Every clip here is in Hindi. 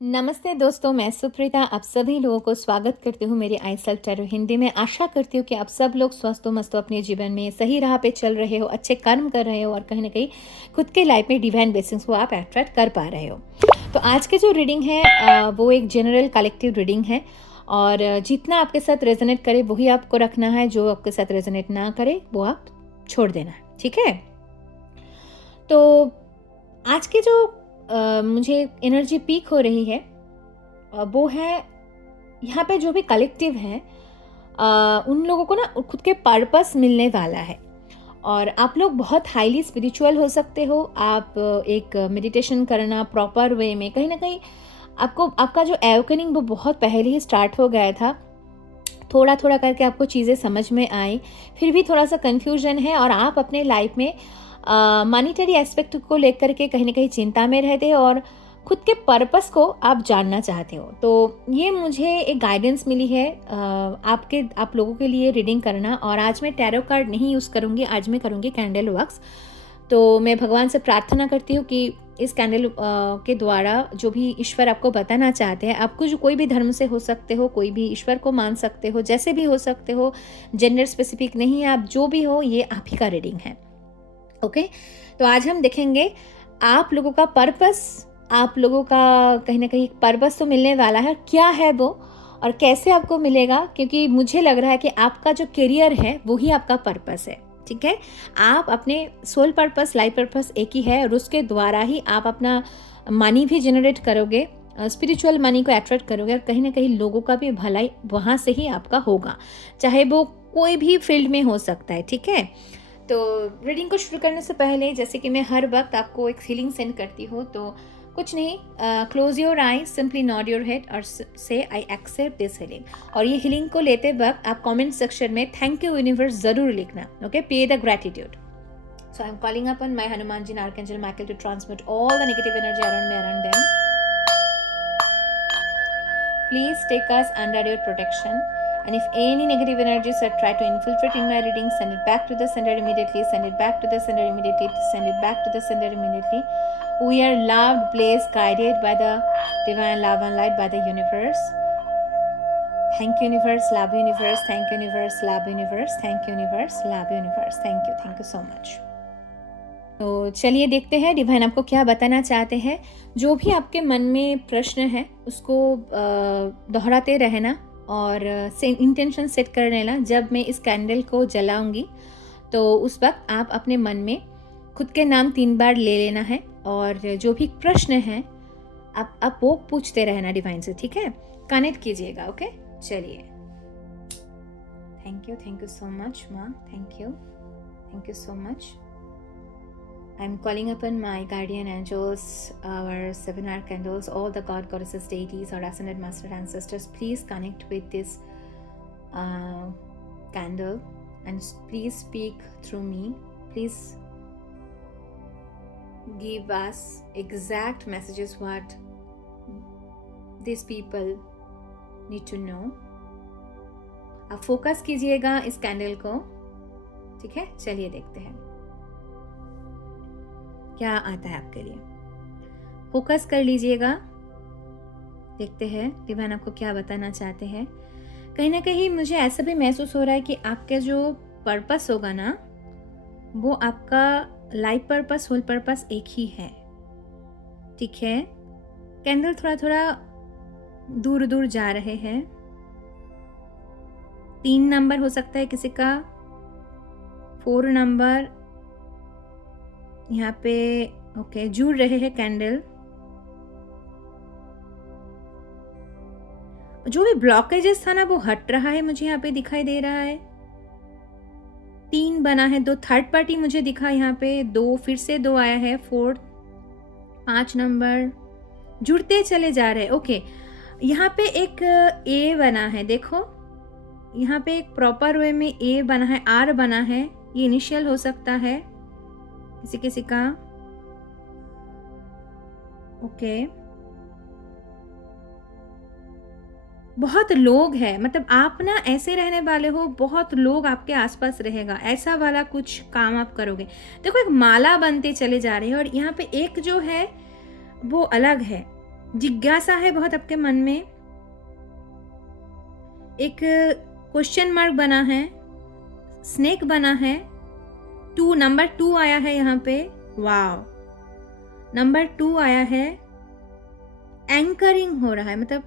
नमस्ते दोस्तों, मैं सुप्रीता आप सभी लोगों को स्वागत करती हूँ मेरी आई सेल्फ टैरो हिंदी में। आशा करती हूँ कि आप सब लोग स्वस्थ हो, मस्त हो, अपने जीवन में सही राह पे चल रहे हो, अच्छे कर्म कर रहे हो और कहीं ना कहीं खुद के लाइफ में डिवाइन ब्लेसिंग्स को आप अट्रैक्ट कर पा रहे हो। तो आज की जो रीडिंग है वो एक जनरल कलेक्टिव रीडिंग है और जितना आपके साथ रेजोनेट करे वही आपको रखना है, जो आपके साथ रेजोनेट ना करे वो आप छोड़ देना है, ठीक है। तो आज की जो मुझे एनर्जी पीक हो रही है वो है यहाँ पे जो भी कलेक्टिव है उन लोगों को ना खुद के पर्पस मिलने वाला है और आप लोग बहुत हाईली स्पिरिचुअल हो सकते हो। आप एक मेडिटेशन करना प्रॉपर वे में कहीं ना कहीं आपको आपका जो एवकनिंग वो बहुत पहले ही स्टार्ट हो गया था। थोड़ा थोड़ा करके आपको चीज़ें समझ में आई, फिर भी थोड़ा सा कन्फ्यूजन है और आप अपने लाइफ में मॉनिटरी एस्पेक्ट को लेकर के कहीं ना कहीं चिंता में रहते हो और खुद के पर्पस को आप जानना चाहते हो। तो ये मुझे एक गाइडेंस मिली है आप लोगों के लिए रीडिंग करना। और आज मैं टैरो कार्ड नहीं यूज़ करूँगी, आज मैं करूँगी कैंडल वर्क्स। तो मैं भगवान से प्रार्थना करती हूँ कि इस कैंडल के द्वारा जो भी ईश्वर आपको बताना चाहते हैं, आपको जो कोई भी धर्म से हो सकते हो, कोई भी ईश्वर को मान सकते हो, जैसे भी हो सकते हो, जेंडर स्पेसिफिक नहीं है, आप जो भी हो, ये आप ही का रीडिंग है। ओके तो आज हम देखेंगे आप लोगों का पर्पस, आप लोगों का कहीं ना कहीं पर्पस तो मिलने वाला है, क्या है वो और कैसे आपको मिलेगा, क्योंकि मुझे लग रहा है कि आपका जो करियर है वही आपका पर्पस है, ठीक है। आप अपने सोल पर्पस, लाइफ पर्पस एक ही है और उसके द्वारा ही आप अपना मनी भी जनरेट करोगे, स्पिरिचुअल मनी को अट्रैक्ट करोगे और कहीं ना कहीं लोगों का भी भलाई वहाँ से ही आपका होगा, चाहे वो कोई भी फील्ड में हो सकता है, ठीक है। तो रीडिंग को शुरू करने से पहले जैसे कि मैं हर वक्त आपको एक फीलिंग सेंड करती हूँ, तो कुछ नहीं, close your eye, simply nod your head और से आई एक्सेप्ट दिस हीलिंग। और ये हीलिंग को लेते वक्त आप कमेंट सेक्शन में थैंक यू यूनिवर्स जरूर लिखना, okay, pay the gratitude. So I am calling upon my Hanuman ji archangel Michael to transmit all the negative energy around me, around them. Please take us under your protection. And if any negative energies that try to infiltrate in my reading, send it back to the sender immediately. Send it back to the sender immediately. Send it back to the sender immediately. We are loved, blessed, guided by the divine love and light by the universe. Thank you, universe. Love universe. Thank you, universe. Love universe. Thank you, universe. Love universe. Thank you. Thank you so much. तो चलिए देखते हैं डिवाइन आपको क्या बताना चाहते हैं। जो भी आपके मन में प्रश्न है उसको दोहराते रहना और इंटेंशन सेट कर लेना। जब मैं इस कैंडल को जलाऊंगी तो उस वक्त आप अपने मन में खुद के नाम 3 बार ले लेना है और जो भी प्रश्न है आप वो पूछते रहना डिवाइन से, ठीक है। कनेक्ट कीजिएगा, ओके। चलिए, थैंक यू सो मच माँ, thank you so much. I'm calling upon my guardian angels, our 7 archangels, all the god, goddesses, deities, our ascended master ancestors. Please connect with this candle and please speak through me. Please give us exact messages what these people need to know. आप फोकस कीजिएगा इस कैंडल को, ठीक है। चलिए देखते हैं क्या आता है आपके लिए। फोकस कर लीजिएगा, देखते हैं डिवाइन आपको क्या बताना चाहते हैं। कहीं ना कहीं मुझे ऐसा भी महसूस हो रहा है कि आपका जो पर्पस होगा ना, वो आपका लाइफ पर्पस, होल पर्पस एक ही है, ठीक है। कैंडल थोड़ा थोड़ा दूर दूर जा रहे हैं। 3 नंबर हो सकता है किसी का, 4 नंबर यहाँ पे, ओके, जुड़ रहे हैं कैंडल। जो भी ब्लॉकेजेस था ना वो हट रहा है, मुझे यहाँ पे दिखाई दे रहा है। 3 बना है, 2 थर्ड पार्टी मुझे दिखा यहाँ पे, 2 फिर से 2 आया है, 4, 5 नंबर जुड़ते चले जा रहे हैं, ओके। यहाँ पे एक ए बना है, देखो यहाँ पे एक प्रॉपर वे में ए बना है, आर बना है, ये इनिशियल हो सकता है किसी का, ओके। बहुत लोग हैं, मतलब आप ना ऐसे रहने वाले हो, बहुत लोग आपके आसपास रहेगा, ऐसा वाला कुछ काम आप करोगे। देखो एक माला बनते चले जा रहे हैं और यहाँ पे एक जो है वो अलग है, जिज्ञासा है बहुत आपके मन में, एक क्वेश्चन मार्क बना है, स्नेक बना है, नंबर 2 आया है यहाँ पे, वाव। नंबर 2 आया है, एंकरिंग हो रहा है, मतलब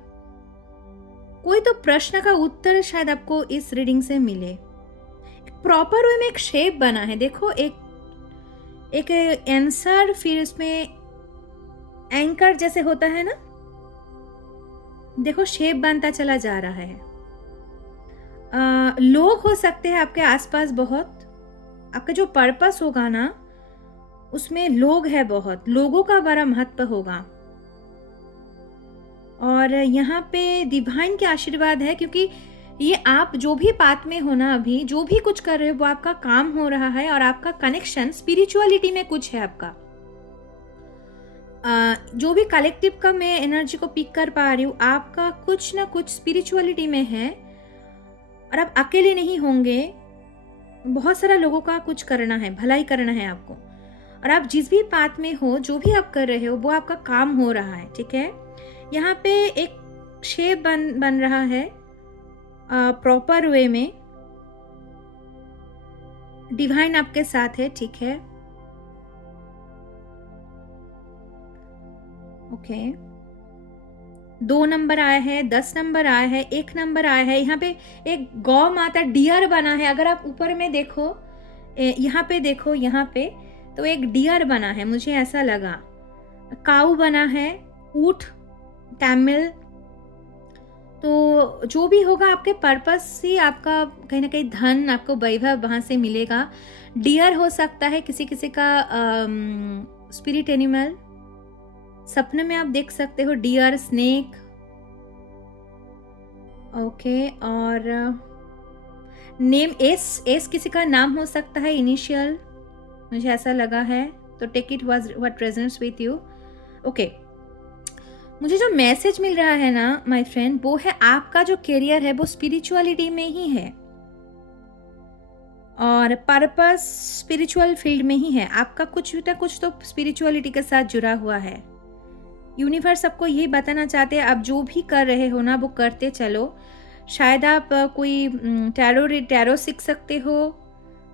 कोई तो प्रश्न का उत्तर शायद आपको इस रीडिंग से मिले। प्रॉपर वे में एक शेप बना है, देखो एक आंसर, फिर उसमें एंकर जैसे होता है ना, देखो शेप बनता चला जा रहा है। लोग हो सकते हैं आपके आसपास बहुत, आपका जो पर्पस होगा ना उसमें लोग है, बहुत लोगों का बड़ा महत्व होगा। और यहाँ पे डिवाइन के आशीर्वाद है, क्योंकि ये आप जो भी पाथ में हो ना, अभी जो भी कुछ कर रहे हो वो आपका काम हो रहा है, और आपका कनेक्शन स्पिरिचुअलिटी में कुछ है आपका। जो भी कलेक्टिव का मैं एनर्जी को पिक कर पा रही हूँ, आपका कुछ ना कुछ स्पिरिचुअलिटी में है, और आप अकेले नहीं होंगे। बहुत सारा लोगों का कुछ करना है, भलाई करना है आपको, और आप जिस भी पाथ में हो, जो भी आप कर रहे हो वो आपका काम हो रहा है, ठीक है। यहाँ पे एक शेप बन रहा है प्रॉपर वे में, डिवाइन आपके साथ है, ठीक है। ओके, 2 नंबर आया है, 10 नंबर आया है, 1 नंबर आया है। यहाँ पे एक गौ माता डियर बना है, अगर आप ऊपर में देखो, यहाँ पे देखो, यहाँ पे तो एक डियर बना है, मुझे ऐसा लगा। काऊ बना है, ऊंट, कैमल, तो जो भी होगा आपके पर्पस से आपका कहीं ना कहीं धन, आपको वैभव वहाँ से मिलेगा। डियर हो सकता है किसी किसी का स्पिरिट एनिमल, सपने में आप देख सकते हो डियर, स्नेक, ओके। और नेम एस किसी का नाम हो सकता है, इनिशियल, मुझे ऐसा लगा है, तो take it was what resonates with you, okay. मुझे जो मैसेज मिल रहा है ना माय फ्रेंड, वो है आपका जो करियर है वो स्पिरिचुअलिटी में ही है, और पर्पस स्पिरिचुअल फील्ड में ही है आपका। कुछ ना कुछ तो स्पिरिचुअलिटी के साथ जुड़ा हुआ है। यूनिवर्स आपको यही बताना चाहते हैं, आप जो भी कर रहे हो ना वो करते चलो। शायद आप कोई टैरो सीख सकते हो,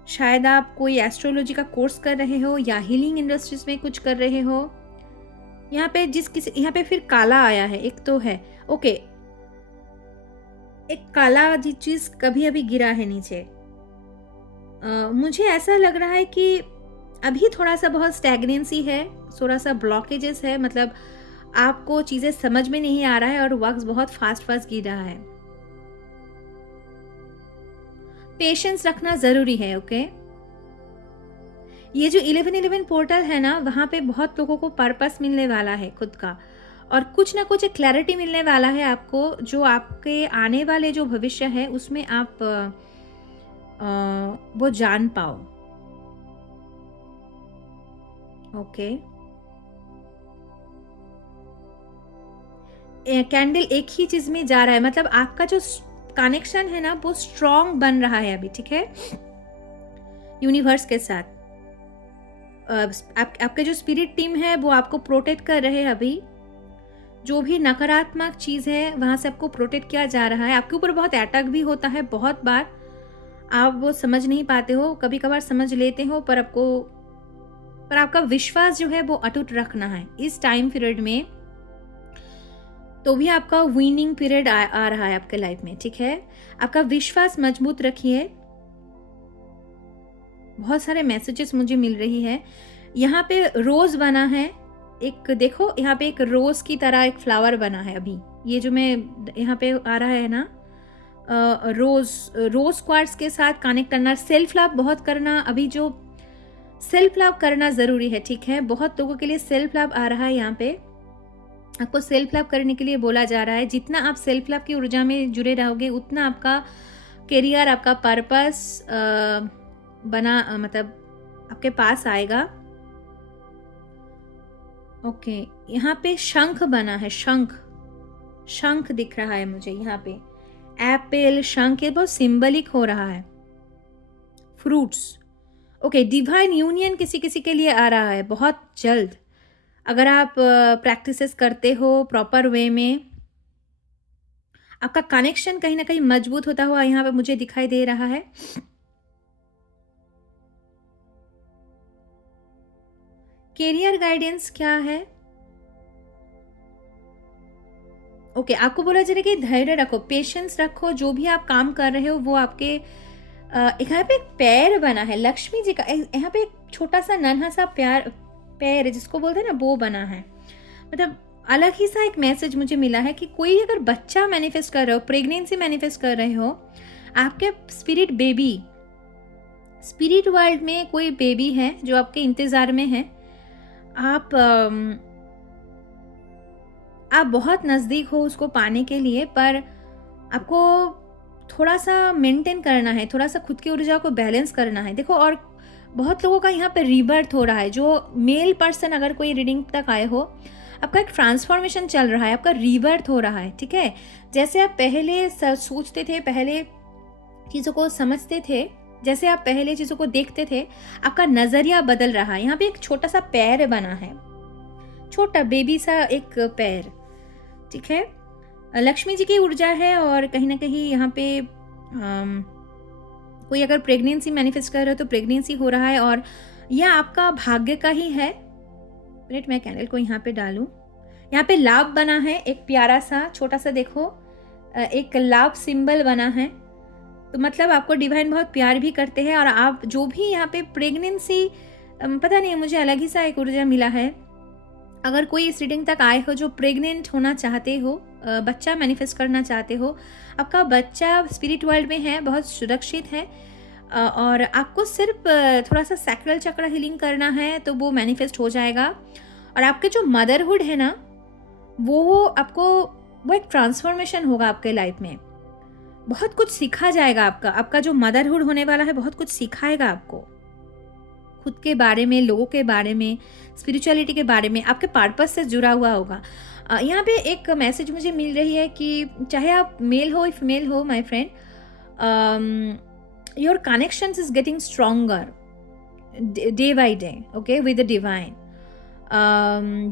शायद आप कोई एस्ट्रोलॉजी का कोर्स कर रहे हो, या हीलिंग इंडस्ट्रीज में कुछ कर रहे हो। यहाँ पे यहाँ पे फिर काला आया है, एक तो है, ओके, एक काला चीज कभी अभी गिरा है नीचे। मुझे ऐसा लग रहा है कि अभी थोड़ा सा बहुत स्टैग्नेंसी है, थोड़ा सा ब्लॉकेजेस है, मतलब आपको चीजें समझ में नहीं आ रहा है, और वक्त बहुत फास्ट गिर रहा है। पेशेंस रखना जरूरी है, ओके। ये जो 1111 पोर्टल है ना, वहाँ पे बहुत लोगों को पर्पस मिलने वाला है खुद का, और कुछ ना कुछ एक क्लैरिटी मिलने वाला है आपको, जो आपके आने वाले जो भविष्य है उसमें आप वो जान पाओ, ओके। कैंडल एक ही चीज में जा रहा है, मतलब आपका जो कनेक्शन है ना वो स्ट्रॉन्ग बन रहा है अभी, ठीक है, यूनिवर्स के साथ। आपके जो स्पिरिट टीम है वो आपको प्रोटेक्ट कर रहे हैं अभी। जो भी नकारात्मक चीज है वहां से आपको प्रोटेक्ट किया जा रहा है। आपके ऊपर बहुत अटैक भी होता है, बहुत बार आप वो समझ नहीं पाते हो, कभी कभार समझ लेते हो, पर आपका विश्वास जो है वो अटूट रखना है इस टाइम पीरियड में। तो भी आपका विनिंग पीरियड आ रहा है आपके लाइफ में, ठीक है। आपका विश्वास मजबूत रखिए। बहुत सारे मैसेजेस मुझे मिल रही है। यहाँ पे रोज बना है, एक देखो यहाँ पे एक रोज की तरह एक फ्लावर बना है अभी। ये जो मैं यहाँ पे आ रहा है ना, रोज क्वार्ट्स के साथ कनेक्ट करना, सेल्फ लव बहुत करना। अभी जो सेल्फ लव करना जरूरी है, ठीक है। बहुत लोगों के लिए सेल्फ लव आ रहा है। यहाँ पे आपको सेल्फ लव करने के लिए बोला जा रहा है। जितना आप सेल्फ लव की ऊर्जा में जुड़े रहोगे उतना आपका करियर, आपका पर्पस बना, मतलब आपके पास आएगा, ओके। यहाँ पे शंख बना है, शंख दिख रहा है मुझे यहाँ पे। एप्पल, शंख, ये बहुत सिंबलिक हो रहा है। Fruits, okay. डिवाइन यूनियन किसी किसी के लिए आ रहा है बहुत जल्द। अगर आप प्रैक्टिसेस करते हो प्रॉपर वे में, आपका कनेक्शन कहीं ना कहीं मजबूत होता हुआ यहाँ पे मुझे दिखाई दे रहा है। कैरियर गाइडेंस क्या है? ओके, आपको बोला जा रहा है कि धैर्य रखो, पेशेंस रखो, जो भी आप काम कर रहे हो वो आपके एक यहाँ पे एक पैर बना है लक्ष्मी जी का, यहाँ पे एक छोटा सा नन्हा सा पैर जिसको बोलते हैं ना, वो बना है। मतलब अलग ही सा एक मैसेज मुझे मिला है कि कोई अगर बच्चा मैनिफेस्ट कर रहे हो, प्रेगनेंसी मैनिफेस्ट कर रहे हो, आपके स्पिरिट वर्ल्ड में कोई बेबी है जो आपके इंतज़ार में है। आप बहुत नज़दीक हो उसको पाने के लिए, पर आपको थोड़ा सा मेंटेन करना है, थोड़ा सा खुद की ऊर्जा को बैलेंस करना है। देखो, और बहुत लोगों का यहाँ पे रीबर्थ हो रहा है। जो मेल पर्सन अगर कोई रीडिंग तक आए हो, आपका एक ट्रांसफॉर्मेशन चल रहा है, आपका रीबर्थ हो रहा है, ठीक है। जैसे आप पहले सोचते थे, पहले चीज़ों को समझते थे, जैसे आप पहले चीज़ों को देखते थे, आपका नज़रिया बदल रहा है। यहाँ पे एक छोटा सा पैर बना है, छोटा बेबी सा एक पैर, ठीक है। लक्ष्मी जी की ऊर्जा है, और कहीं ना कहीं यहाँ पे कोई अगर प्रेगनेंसी मैनिफेस्ट कर रहे हो तो प्रेगनेंसी हो रहा है, और यह आपका भाग्य का ही है। मिनट, मैं कैंडल को यहाँ पे डालूं। यहाँ पे लाभ बना है, एक प्यारा सा छोटा सा, देखो एक लाभ सिंबल बना है। तो मतलब आपको डिवाइन बहुत प्यार भी करते हैं, और आप जो भी यहाँ पे प्रेगनेंसी, पता नहीं, मुझे अलग ही सा एक ऊर्जा मिला है। अगर कोई इस रीडिंग तक आए हो जो प्रेग्नेंट होना चाहते हो, बच्चा मैनिफेस्ट करना चाहते हो, आपका बच्चा स्पिरिट वर्ल्ड में है, बहुत सुरक्षित है, और आपको सिर्फ थोड़ा सा सैक्रल चक्र हीलिंग करना है तो वो मैनिफेस्ट हो जाएगा। और आपके जो मदरहुड है ना, वो एक ट्रांसफॉर्मेशन होगा आपके लाइफ में। बहुत कुछ सीखा जाएगा। आपका जो मदरहुड होने वाला है बहुत कुछ सिखाएगा आपको, खुद के बारे में, लोगों के बारे में, स्पिरिचुअलिटी के बारे में, आपके पर्पस से जुड़ा हुआ होगा। यहाँ पे एक मैसेज मुझे मिल रही है कि चाहे आप मेल हो फीमेल हो, my friend, your connections is getting stronger day by day, okay, with the divine.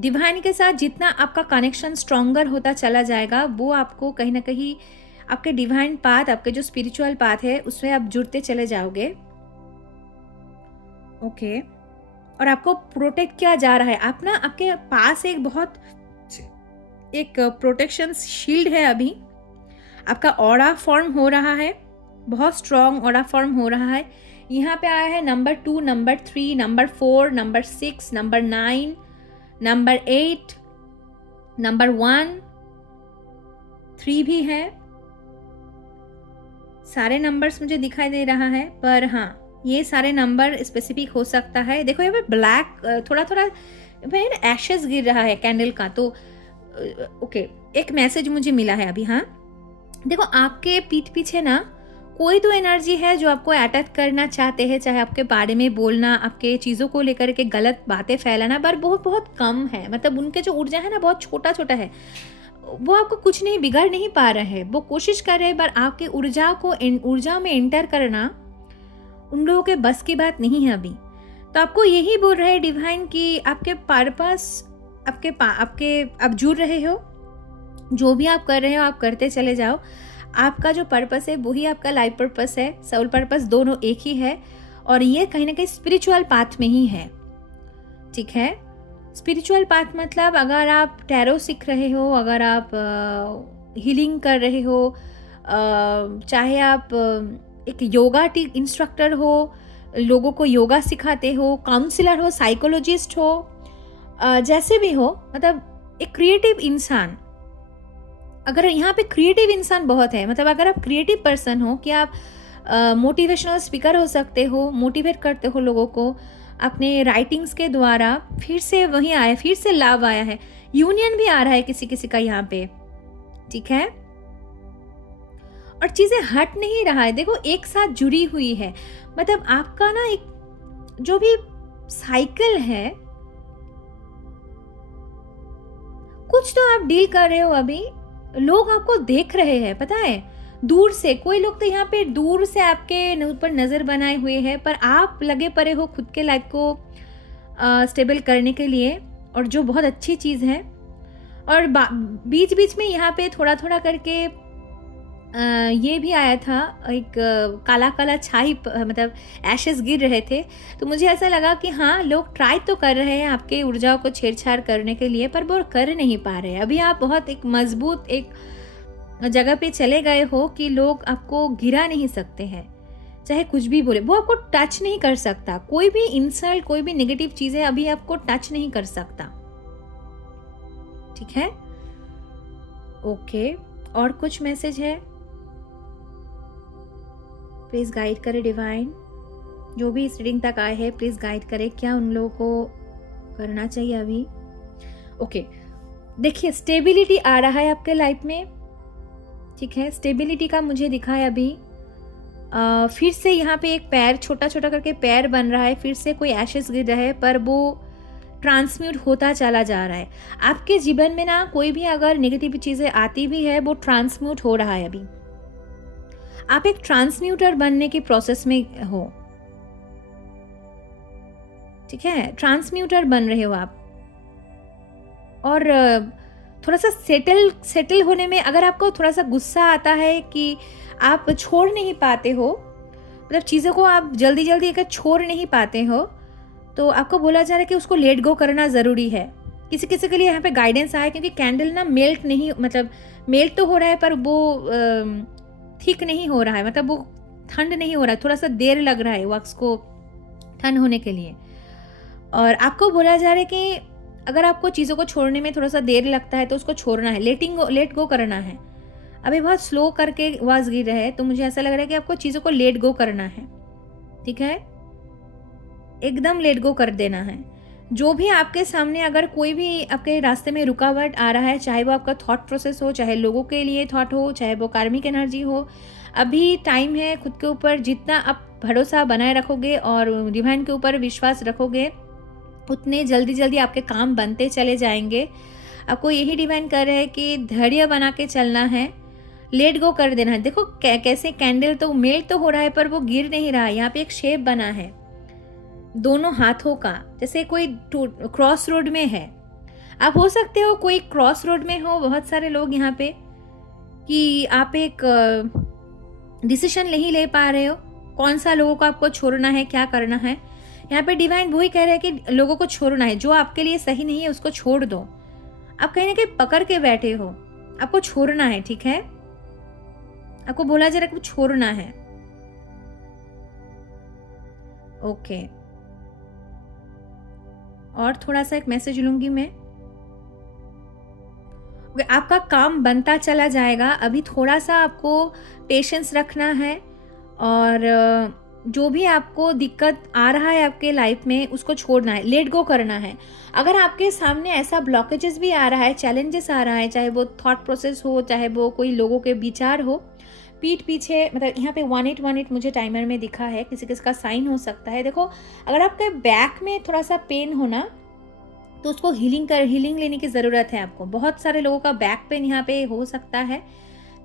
Divine के साथ जितना आपका कनेक्शन स्ट्रॉन्गर होता चला जाएगा, वो आपको कहीं ना कहीं आपके डिवाइन पाथ, आपके जो स्पिरिचुअल पाथ है, उसमें आप जुड़ते चले जाओगे, ओके। और आपको प्रोटेक्ट किया जा रहा है। आप ना, आपके पास एक प्रोटेक्शन शील्ड है। अभी आपका ऑरा फॉर्म हो रहा है, बहुत स्ट्रॉन्ग ऑरा फॉर्म हो रहा है। यहाँ पे आया है number 2, number 3, number 4, number 6, number 9, number 8, number 1, 3 भी है। सारे नंबर्स मुझे दिखाई दे रहा है, पर हाँ, ये सारे नंबर स्पेसिफिक हो सकता है। देखो यहाँ पे ब्लैक थोड़ा थोड़ा एशेस गिर रहा है कैंडल का, तो ओके, एक मैसेज मुझे मिला है अभी। हाँ, देखो, आपके पीठ पीछे ना कोई तो एनर्जी है जो आपको अटैक करना चाहते हैं, चाहे आपके बारे में बोलना, आपके चीज़ों को लेकर के गलत बातें फैलाना, पर बहुत बहुत कम है। मतलब उनके जो ऊर्जा है ना, बहुत छोटा छोटा है, वो आपको कुछ नहीं बिगाड़ नहीं पा रहे हैं। वो कोशिश कर रहे हैं, पर आपकी ऊर्जा में एंटर करना उन लोगों के बस की बात नहीं है अभी। तो आपको यही बोल रहे हैं डिवाइन कि आपके पर्पस, आप जुड़ रहे हो, जो भी आप कर रहे हो आप करते चले जाओ। आपका जो पर्पस है वही आपका लाइफ पर्पस है, सोल पर्पस, दोनों एक ही है, और ये कहीं ना कहीं स्पिरिचुअल पाथ में ही है, ठीक है। स्पिरिचुअल पाथ मतलब अगर आप टैरो सीख रहे हो, अगर आप हीलिंग कर रहे हो, चाहे आप एक योगा इंस्ट्रक्टर हो, लोगों को योगा सिखाते हो, काउंसलर हो, साइकोलॉजिस्ट हो, जैसे भी हो, मतलब एक क्रिएटिव इंसान। अगर यहाँ पे क्रिएटिव इंसान बहुत है, मतलब अगर आप क्रिएटिव पर्सन हो कि आप मोटिवेशनल स्पीकर हो सकते हो, मोटिवेट करते हो लोगों को अपने राइटिंग्स के द्वारा, फिर से वही आया, फिर से लाभ आया है, यूनियन भी आ रहा है किसी किसी का यहाँ पे, ठीक है। और चीजें हट नहीं रहा है, देखो एक साथ जुड़ी हुई है। मतलब आपका ना एक जो भी साइकिल है, कुछ तो आप डील कर रहे हो अभी, लोग आपको देख रहे हैं, पता है, दूर से। कोई लोग तो यहाँ पे दूर से आपके ऊपर नजर बनाए हुए हैं, पर आप लगे पड़े हो खुद के लाइफ को स्टेबल करने के लिए। और जो बहुत अच्छी चीज़ है। और बीच बीच में यहाँ पे थोड़ा थोड़ा करके ये भी आया था, एक काला काला छाई मतलब एशेस गिर रहे थे। तो मुझे ऐसा लगा कि हाँ, लोग ट्राई तो कर रहे हैं आपके ऊर्जाओं को छेड़छाड़ करने के लिए, पर वो कर नहीं पा रहे हैं। अभी आप बहुत एक मजबूत एक जगह पे चले गए हो कि लोग आपको गिरा नहीं सकते हैं, चाहे कुछ भी बोले, वो आपको टच नहीं कर सकता। कोई भी इंसल्ट, कोई भी नेगेटिव चीज़ें अभी आपको टच नहीं कर सकता। ठीक है, ओके। और कुछ मैसेज है? प्लीज़ गाइड करे डिवाइन, जो भी इस रीडिंग तक आए हैं प्लीज़ गाइड करे, क्या उन लोगों को करना चाहिए अभी। ओके, देखिए स्टेबिलिटी आ रहा है आपके लाइफ में। ठीक है, स्टेबिलिटी का मुझे दिखा है अभी। फिर से यहाँ पे एक पैर, छोटा छोटा करके पैर बन रहा है, फिर से कोई एशेस गिर रहा है, पर वो ट्रांसम्यूट होता चला जा रहा है। आपके जीवन में ना कोई भी अगर नेगेटिव चीज़ें आती भी है, वो ट्रांसम्यूट हो रहा है अभी। आप एक ट्रांसम्यूटर बनने की प्रोसेस में हो। ठीक है, ट्रांसम्यूटर बन रहे हो आप। और थोड़ा सा सेटल होने में, अगर आपको थोड़ा सा गुस्सा आता है कि आप छोड़ नहीं पाते हो, मतलब चीज़ों को आप जल्दी जल्दी अगर छोड़ नहीं पाते हो, तो आपको बोला जा रहा है कि उसको लेट गो करना ज़रूरी है। किसी किसी के लिए यहाँ पे गाइडेंस आया, क्योंकि कैंडल ना मेल्ट नहीं, मतलब मेल्ट तो हो रहा है पर वो ठीक नहीं हो रहा है, मतलब वो ठंड नहीं हो रहा है, थोड़ा सा देर लग रहा है वक्स को ठंड होने के लिए। और आपको बोला जा रहा है कि अगर आपको चीज़ों को छोड़ने में थोड़ा सा देर लगता है तो उसको छोड़ना है, लेट गो करना है। अभी बहुत स्लो करके आवाज़ गिर रहा है, तो मुझे ऐसा लग रहा है कि आपको चीज़ों को लेट गो करना है। ठीक है, एकदम लेट गो कर देना है। जो भी आपके सामने अगर कोई भी आपके रास्ते में रुकावट आ रहा है, चाहे वो आपका थॉट प्रोसेस हो, चाहे लोगों के लिए थॉट हो, चाहे वो कार्मिक एनर्जी हो, अभी टाइम है खुद के ऊपर। जितना आप भरोसा बनाए रखोगे और डिवाइन के ऊपर विश्वास रखोगे, उतने जल्दी जल्दी आपके काम बनते चले जाएंगे। आपको यही डिवाइन कर रहे हैं कि धैर्य बना के चलना है, लेट गो कर देना है। देखो कैसे कैंडल तो मेल्ट तो हो रहा है, पर वो गिर नहीं रहा है। यहाँ पे एक शेप बना है दोनों हाथों का, जैसे कोई क्रॉस रोड में है। आप हो सकते हो कोई क्रॉस रोड में हो, बहुत सारे लोग यहाँ पे, कि आप एक डिसीजन नहीं ले पा रहे हो, कौन सा लोगों को आपको छोड़ना है, क्या करना है। यहाँ पे डिवाइन वही कह रहे हैं कि लोगों को छोड़ना है, जो आपके लिए सही नहीं है उसको छोड़ दो। आप कहीं ना कहीं पकड़ के बैठे हो, आपको छोड़ना है। ठीक है, आपको बोला जा रहा है कि छोड़ना है। ओके, और थोड़ा सा एक मैसेज लूंगी मैं। आपका काम बनता चला जाएगा, अभी थोड़ा सा आपको पेशेंस रखना है। और जो भी आपको दिक्कत आ रहा है आपके लाइफ में, उसको छोड़ना है, लेट गो करना है। अगर आपके सामने ऐसा ब्लॉकेजेस भी आ रहा है, चैलेंजेस आ रहा है, चाहे वो थॉट प्रोसेस हो, चाहे वो कोई लोगों के विचार हो, पीठ पीछे, मतलब यहाँ पे 1818 मुझे टाइमर में दिखा है, किसी किसी का साइन हो सकता है। देखो, अगर आपके बैक में थोड़ा सा पेन हो ना, तो उसको हीलिंग लेने की ज़रूरत है आपको। बहुत सारे लोगों का बैक पेन यहाँ पे हो सकता है,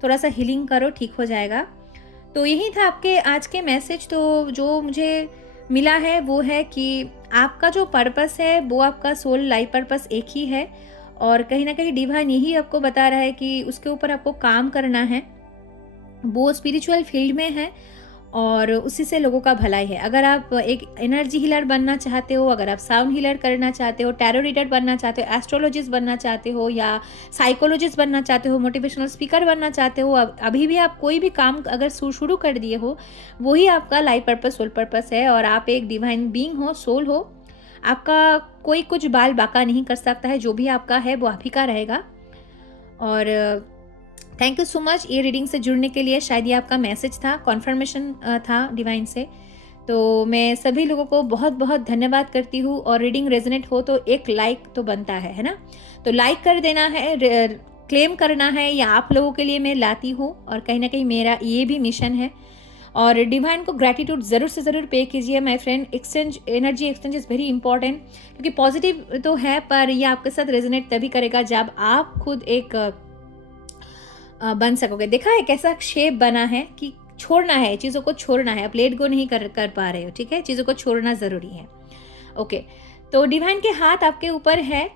थोड़ा सा हीलिंग करो, ठीक हो जाएगा। तो यही था आपके आज के मैसेज। तो जो मुझे मिला है वो है कि आपका जो पर्पस है वो आपका सोल लाइफ पर्पस एक ही है, और कहीं ना कहीं डिवाइन यही आपको बता रहा है कि उसके ऊपर आपको काम करना है। वो स्पिरिचुअल फील्ड में है और उसी से लोगों का भलाई है। अगर आप एक एनर्जी हीलर बनना चाहते हो, अगर आप साउंड हीलर करना चाहते हो, टैरो रीडर बनना चाहते हो, एस्ट्रोलॉजिस्ट बनना चाहते हो, या साइकोलॉजिस्ट बनना चाहते हो, मोटिवेशनल स्पीकर बनना चाहते हो, अभी भी आप कोई भी काम अगर शुरू कर दिए हो, वही आपका लाइफ पर्पस, सोल पर्पस है। और आप एक डिवाइन बीइंग हो, सोल हो, आपका कोई कुछ बाल बाका नहीं कर सकता है। जो भी आपका है वो आप ही का रहेगा। और थैंक यू सो मच ये रीडिंग से जुड़ने के लिए। शायद ये आपका मैसेज था, कॉन्फर्मेशन था डिवाइन से। तो मैं सभी लोगों को बहुत बहुत धन्यवाद करती हूँ। और रीडिंग रेजोनेट हो तो एक लाइक तो बनता है ना। तो लाइक कर देना है, क्लेम करना है, या आप लोगों के लिए मैं लाती हूँ, और कहीं ना कहीं मेरा ये भी मिशन है। और डिवाइन को ग्रैटिट्यूड ज़रूर से ज़रूर पे कीजिए my friend. Energy exchange is very important, क्योंकि पॉजिटिव तो है, पर ये आपके साथ रेजोनेट तभी करेगा जब आप खुद एक बन सकोगे। देखा है कैसा शेप बना है कि छोड़ना है, चीज़ों को छोड़ना है। आप लेट गो नहीं कर पा रहे हो, ठीक है, चीज़ों को छोड़ना ज़रूरी है। ओके, तो डिवाइन के हाथ आपके ऊपर है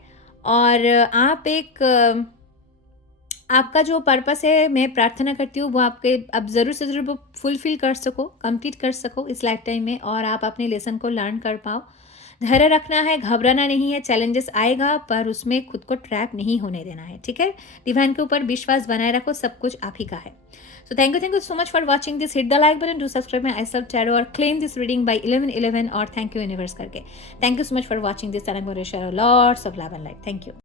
और आप एक आपका जो पर्पस है, मैं प्रार्थना करती हूँ वो आपके अब ज़रूर से ज़रूर वो फुलफ़िल कर सको, कंप्लीट कर सको इस लाइफ टाइम में और आप अपने लेसन को लर्न कर पाओ। धैर्य रखना है, घबराना नहीं है, चैलेंजेस आएगा पर उसमें खुद को ट्रैप नहीं होने देना है, ठीक है? डिवाइन के ऊपर विश्वास बनाए रखो, सब कुछ आप ही का है। So thank you so much for watching this. Hit the like button, do subscribe my iSelf Tarot or claim this reading by 11/11 और thank you universe करके. Thank you so much for watching this and I'm going to share lots of love and light. Thank you.